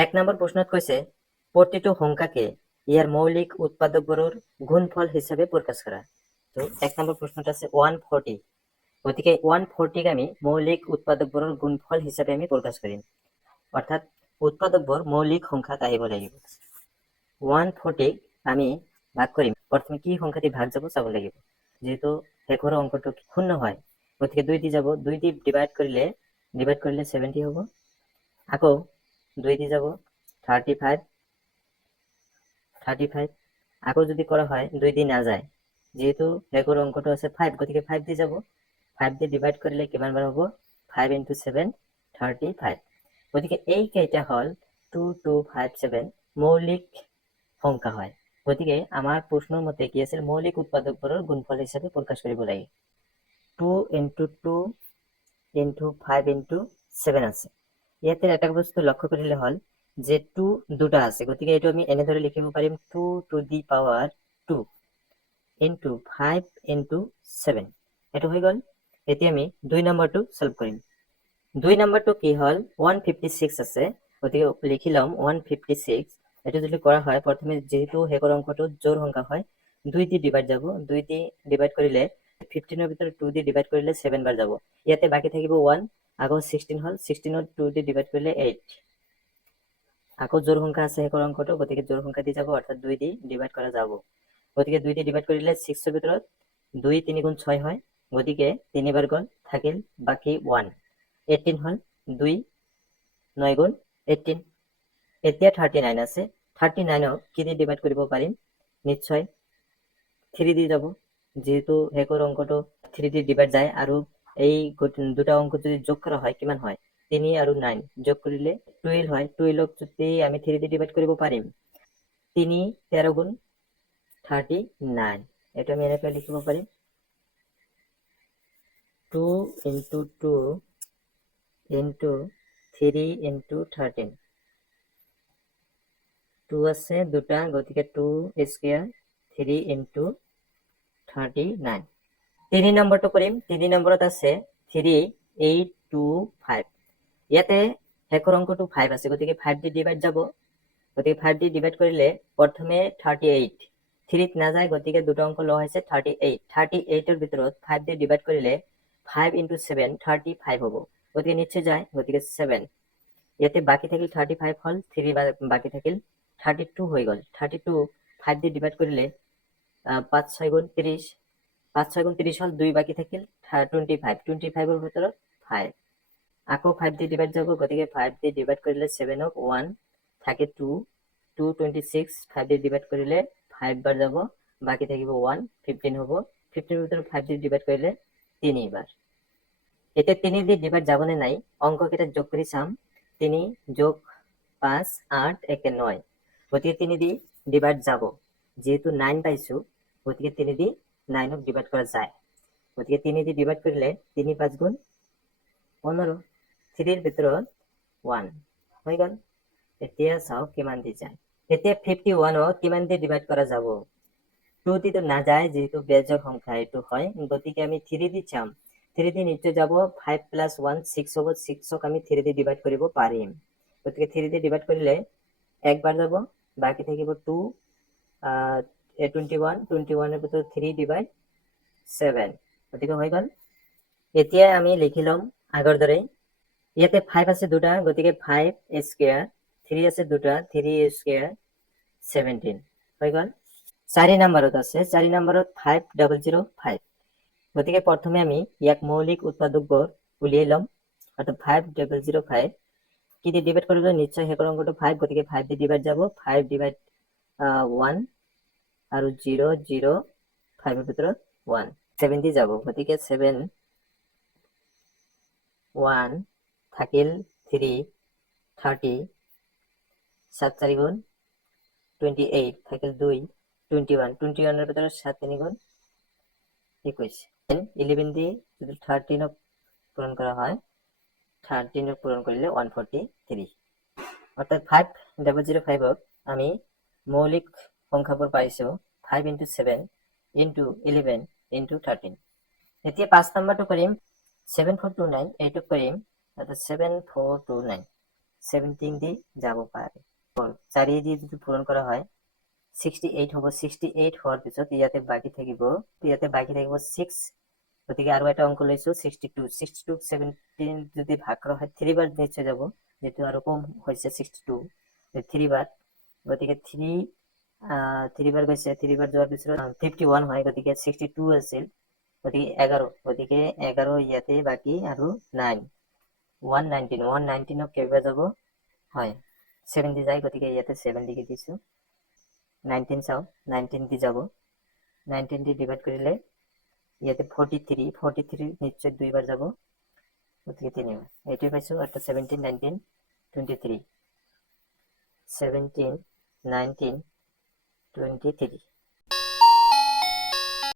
1 number প্ৰশ্নত কৈছে প্ৰতিটো সংখ্যাকে ইয়াৰ মৌলিক উৎপাদকবোৰৰ গুণফল হিচাপে প্ৰকাশ কৰা। তো 1 নম্বৰ প্ৰশ্নত আছে 140। গতিকে 140 আমি মৌলিক উৎপাদকবোৰৰ গুণফল হিচাপে আমি প্ৰকাশ কৰিম, অৰ্থাৎ উৎপাদকবোৰ মৌলিক সংখ্যাত আহিব লাগিব। 140 আমি ভাগ কৰিম, প্ৰথমে কি সংখ্যাটি ভাগ যাব চাব লাগিব। যেহেতু শেষৰ অংকটো শূন্য হয়, গতিকে 2 দি যাব, 2 দি ডিভাইড কৰিলে 70 হ'ব। আকৌ 2 দি যাব 35, আকৌ যদি কৰা হয় 2 দি নাযায়, যেহেতু শেষৰ অংকটো আছে 5, গতিকে 5 দি যাব, 5 দি ডিভাইড কৰিলে কিমান বাৰ হ'ব? 5 × 7 35। গতিকে এই কেইটা হ'ল 2, 2, 5, 7 মৌলিক সংখ্যা হয়। গতিকে আমাৰ প্ৰশ্নৰ মতে কি আছিল? মৌলিক উৎপাদকবোৰৰ গুণফল হিচাপে প্ৰকাশ কৰিব লাগে। 2 × 2 × 5 × 7 আছে। ইয়াতে এটা বস্তু লক্ষ্য কৰিলে হ'ল যে 2 দুটা আছে, গতিকে এইটো আমি এনেদৰে লিখিব পাৰিম 2 to the power 2 × 5 × 7। এইটো হৈ গ'ল। এতিয়া আমি 2 নম্বৰটো সলভ কৰিম। 2 নম্বৰটো কি হ'ল? 156 আছে, গতিকে লিখি ল'ম 156। এইটো যদি কৰা হয়, প্ৰথমে যেহেতু শেষৰ অংকটো জোড় সংখ্যা হয়, 2 দি ডিভাইড যাব, 2 দি ডিভাইড কৰিলে 15 ভিতৰত 2 দি ডিভাইড কৰিলে 7 বাৰ যাব। ইয়াতে বাকি থাকিব 1, আকৌ 16 হ'ল, 16ত 2 দি ডিভাইড কৰিলে 8। আকৌ জোড় সংখ্যা আছে শেষৰ অংকটো, গতিকে জোড় সংখ্যা দি যাব, অৰ্থাৎ 2 দি ডিভাইড কৰা যাব। গতিকে 2 দি ডিভাইড কৰিলে 6ৰ ভিতৰত 2 3 × 6 হয়, গতিকে 3 বাৰ গ'ল, থাকিল বাকি 1। 18 হ'ল, 2 9 × 18। এতিয়া 39 আছে, 39ক কি দি ডিভাইড কৰিব পাৰিম? নিশ্চয় 3 দি যাব, যেহেতু শেষৰ অংকটো 3 দি ডিভাইড যায়, আৰু এই দুটা অংক যদি যোগ কৰা হয় কিমান হয়? 3 আৰু 9 যোগ কৰিলে 12 হয়। 12ক যদি আমি 3 দি ডিভাইড কৰিব পাৰিম, 3 13 × 39। এইটো আমি এনেকৈ লিখিব পাৰিম 2 × 2 × 3 × 13। 2 আছে দুটা, গতিকে 2 স্কয়াৰ 3 × 39। 3 নম্বৰটো কৰিম। 3 নম্বৰত আছে 3 8 2 5। ইয়াতে শেষৰ অংকটো 5 আছে, গতিকে 5 দি ডিভাইড যাব, গতিকে 5 দি ডিভাইড কৰিলে প্ৰথমে 38, 3ত নাযায়, গতিকে দুটা অংক লোৱা হৈছে 38। 38ৰ ভিতৰত 5 দি ডিভাইড কৰিলে 5 × 7 35 হ'ব, গতিকে নিশ্চয় যায়, গতিকে 7। ইয়াতে বাকি থাকিল 35 হ'ল, 3 বাকি থাকিল 32 হৈ গ'ল। 32 5 দি ডিভাইড কৰিলে 5 6 × 30, 5 6 × 30 হ'ল, 2 বাকি থাকিল 25। 25ৰ ভিতৰত 5, আকৌ 5 দি ডিভাইড যাব, গতিকে 5 দি ডিভাইড কৰিলে 7ক 1 থাকে 2, 2 26, 5 দি ডিভাইড কৰিলে 5 বাৰ যাব, বাকি থাকিব 1, 15 হ'ব। 15ৰ ভিতৰত 5 দি ডিভাইড কৰিলে 3 বাৰ। এতিয়া 3 দি ডিভাইড যাবনে নাই অংককেইটা যোগ কৰি চাম। 3 যোগ 5 8 1 9, গতিকে 3 দি ডিভাইড যাব, যেহেতু 9 পাইছো, গতিকে 3 দি 9ক ডিভাইড কৰা যায়, গতিকে 3 দি ডিভাইড কৰিলে 3 5 × 15, 3ৰ ভিতৰত 1 হৈ গ'ল। এতিয়া চাওক কিমান দি যায়। এতিয়া 51ক কিমান দি ডিভাইড কৰা যাব? 2 দিটো নাযায়, যেহেতু বেজোড় সংখ্যা এইটো হয়, গতিকে আমি 3 দি চাম। 3 দি নিশ্চয় যাব, 5 + 1 6 হ'ব, 6ক আমি 3 দি ডিভাইড কৰিব পাৰিম, গতিকে 3 দি ডিভাইড কৰিলে একবাৰ যাব, বাকি থাকিব 2 21, 21ৰ ভিতৰত 3 ডিভাইড 7, গতিকে হৈ গ'ল। এতিয়া আমি লিখি ল'ম আগৰ দৰে। ইয়াতে 5 আছে দুটা, গতিকে 5 স্কয়াৰ, 3 আছে দুটা, 3 স্কয়াৰ 17 হৈ গ'ল। 4 নম্বৰত আছে, 4 নম্বৰত 5005। গতিকে প্ৰথমে আমি ইয়াক মৌলিক উৎপাদকবোৰ উলিয়াই ল'ম, অৰ্থাৎ 5005 কি দি ডিভাইড কৰিব? নিশ্চয় শেষৰ অংকটো 5, গতিকে 5 দি ডিভাইড যাব, 5 ডিভাইড 1 আৰু 0 0, 5ৰ ভিতৰত 1, 7 দি যাব, গতিকে 7 1 থাকিল 3 30, 7 4 × 28 থাকিল 2 21, 21ৰ ভিতৰত 7 3 × 21, 11 দি যদি 13ক পূৰণ কৰা হয়, 13ক পূৰণ কৰিলে 143, অৰ্থাৎ 5005ক আমি মৌলিক সংখ্যাবোৰ পাইছো 5 × 7 × 11 × 13। এতিয়া 5 নম্বৰটো কৰিম 7429, এইটো কৰিম, অৰ্থাৎ 7429। 17 দি যাব পাৰে। 4 দিয়ে যদি পূৰণ কৰা হয় 68 হ'ব। 68 হোৱাৰ পিছত ইয়াতে বাকী থাকিব 6, গতিকে আৰু এটা অংক লৈছো 62। 62 17 যদি ভাগ কৰা হয় 3 বাৰ নিশ্চয় যাব, যেহেতু আৰু কম হৈছে 62 3 বাৰ, গতিকে 3 বাৰ গৈছে, 3 বাৰ যোৱাৰ পিছত 51 হয়, গতিকে 62 আছিল, গতিকে 11, গতিকে 11 ইয়াতে বাকী আৰু 9 119 119 কেইবাৰ যাব হয় 7 দি যায়, গতিকে ইয়াতে 7 লিখি দিছো। 19 চাও 19 দি যাব, 19 দি ডিভাইড কৰিলে ইয়াতে 43 নিশ্চয় 2 বাৰ যাব, গতিকে 3 বাৰ। এইটোৱে পাইছো, অৰ্থাৎ 17 19 23 17 19 23